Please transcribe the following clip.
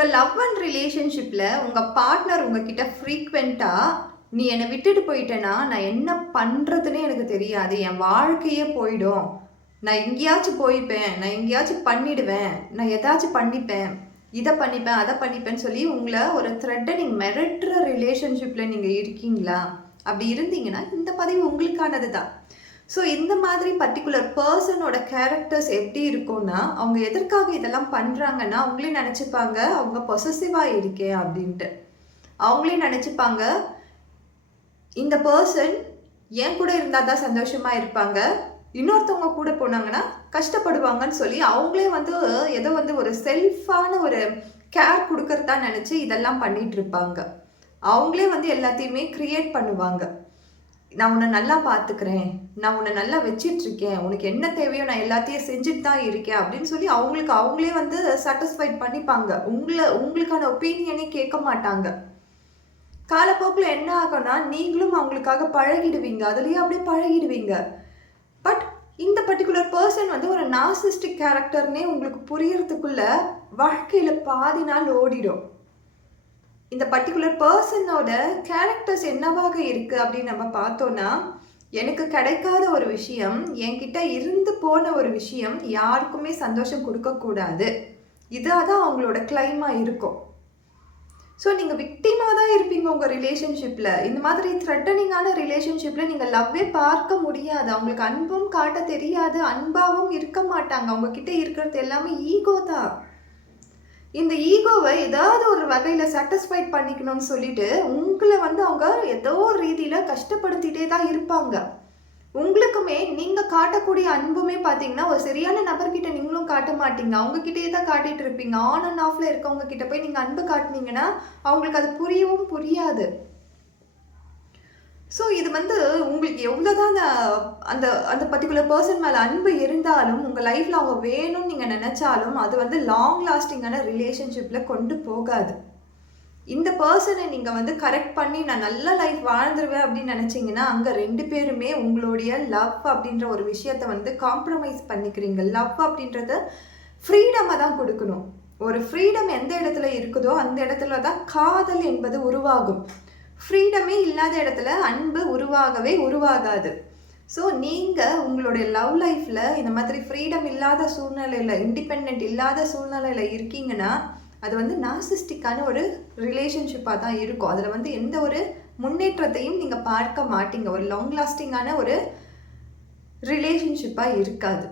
உங்கள் love and ரிலேஷன்ஷிப்பில் உங்கள் பார்ட்னர் உங்ககிட்ட ஃப்ரீக்வெண்ட்டாக நீ என்னை விட்டுட்டு போயிட்டேன்னா நான் என்ன பண்ணுறதுன்னே எனக்கு தெரியாது, என் வாழ்க்கையே போயிடும், நான் எங்கேயாச்சும் போய்ப்பேன், நான் எங்கேயாச்சும் பண்ணிடுவேன், நான் எதாச்சும் பண்ணிப்பேன், இதை பண்ணிப்பேன் அதை பண்ணிப்பேன்னு சொல்லி உங்களை ஒரு த்ரெட்டனிங் மிரட்டுற ரிலேஷன்ஷிப்பில் நீங்கள் இருக்கீங்களா? அப்படி இருந்தீங்கன்னா இந்த பதிவு உங்களுக்கானது தான். ஸோ இந்த மாதிரி பர்டிகுலர் பர்சனோட கேரக்டர்ஸ் எப்படி இருக்கும்னா, அவங்க எதற்காக இதெல்லாம் பண்ணுறாங்கன்னா அவங்களே நினச்சிப்பாங்க அவங்க பொசசிவாக இருக்கேன் அப்படின்ட்டு. அவங்களே நினச்சிப்பாங்க இந்த பர்சன் என் கூட இருந்தால் தான் சந்தோஷமாக இருப்பாங்க, இன்னொருத்தவங்க கூட போனாங்கன்னா கஷ்டப்படுவாங்கன்னு சொல்லி அவங்களே ஏதோ ஒரு செல்ஃபான ஒரு கேர் கொடுக்கறதா நினச்சி இதெல்லாம் பண்ணிட்டு இருப்பாங்க. அவங்களே எல்லாத்தையுமே க்ரியேட் பண்ணுவாங்க. நான் உன்னை நல்லா பார்த்துக்கிறேன், நான் உன்னை நல்லா வச்சிட்ருக்கேன், உனக்கு என்ன தேவையோ நான் எல்லாத்தையும் செஞ்சுட்டு தான் இருக்கேன் அப்படின்னு சொல்லி அவங்களே சாட்டிஸ்ஃபைட் பண்ணிப்பாங்க. உங்களுக்கான ஒப்பீனியனே கேட்க மாட்டாங்க. காலப்போக்கில் என்ன ஆகும்னா நீங்களும் அவங்களுக்காக பழகிடுவீங்க, அதுலேயே அப்படியே பழகிடுவீங்க. பட் இந்த பர்டிகுலர் பர்சன் ஒரு நார்சிஸ்டிக் கேரக்டர்னே உங்களுக்கு புரியறதுக்குள்ள வாழ்க்கையில் பாதி நாள் ஓடிடும். இந்த பர்டிகுலர் பர்சனோட கேரக்டர்ஸ் என்னவாக இருக்குது அப்படின்னு நம்ம பார்த்தோன்னா, எனக்கு கிடைக்காத ஒரு விஷயம், என்கிட்ட இருந்து போன ஒரு விஷயம் யாருக்குமே சந்தோஷம் கொடுக்கக்கூடாது, இதாக தான் அவங்களோட கிளைமாக இருக்கும். ஸோ நீங்கள் விக்டிமாக தான் இருப்பீங்க உங்கள் ரிலேஷன்ஷிப்பில். இந்த மாதிரி த்ரெட்டனிங்கான ரிலேஷன்ஷிப்பில் நீங்கள் லவ்வே பார்க்க முடியாது. அவங்களுக்கு அன்பும் காட்ட தெரியாது, அன்பாகவும் இருக்க மாட்டாங்க. அவங்கக்கிட்ட இருக்கிறது எல்லாமே ஈகோ தான். இந்த ஈகோவை ஏதாவது ஒரு வகையில் சாட்டிஸ்ஃபைட் பண்ணிக்கணும்னு சொல்லிட்டு உங்களை அவங்க ஏதோ ஒரு ரீதியில் கஷ்டப்படுத்திகிட்டே தான் இருப்பாங்க. உங்களுக்குமே நீங்கள் காட்டக்கூடிய அன்புமே பார்த்தீங்கன்னா ஒரு சரியான நபர்கிட்ட நீங்களும் காட்ட மாட்டீங்க, அவங்கக்கிட்டே தான் காட்டிகிட்டு இருப்பீங்க. ஆன் அண்ட் ஆஃபில் இருக்கவங்க கிட்ட போய் நீங்கள் அன்பு காட்டினீங்கன்னா அவங்களுக்கு அது புரியவும் புரியாது. ஸோ இது உங்களுக்கு எவ்வளோதான் அந்த அந்த பர்டிகுலர் பர்சன் மேலே அன்பு இருந்தாலும் உங்கள் லைஃப்பில் அவங்க வேணும்னு நீங்கள் நினச்சாலும் அது லாங் லாஸ்டிங்கான ரிலேஷன்ஷிப்பில் கொண்டு போகாது. இந்த பர்சனை நீங்கள் கரெக்ட் பண்ணி நான் நல்ல லைஃப் வாழ்ந்துருவேன் அப்படின்னு நினச்சிங்கன்னா அங்கே ரெண்டு பேருமே உங்களுடைய லவ் அப்படின்ற ஒரு விஷயத்தை காம்ப்ரமைஸ் பண்ணிக்கிறீங்க. லவ் அப்படின்றத ஃப்ரீடமை தான் கொடுக்கணும். ஒரு ஃப்ரீடம் எந்த இடத்துல இருக்குதோ அந்த இடத்துல தான் காதல் என்பது உருவாகும். ஃப்ரீடமே இல்லாத இடத்துல அன்பு உருவாகவே உருவாகாது. ஸோ நீங்கள் உங்களுடைய லவ் லைஃப்பில் இந்த மாதிரி ஃப்ரீடம் இல்லாத சூழ்நிலையில், இண்டிபெண்ட் இல்லாத சூழ்நிலையில் இருக்கீங்கன்னா அது நார்சிஸ்டிக்கான ஒரு ரிலேஷன்ஷிப்பாக தான் இருக்கும். அதில் எந்த ஒரு முன்னேற்றத்தையும் நீங்கள் பார்க்க மாட்டீங்க. ஒரு லாங் லாஸ்டிங்கான ஒரு ரிலேஷன்ஷிப்பாக இருக்காது.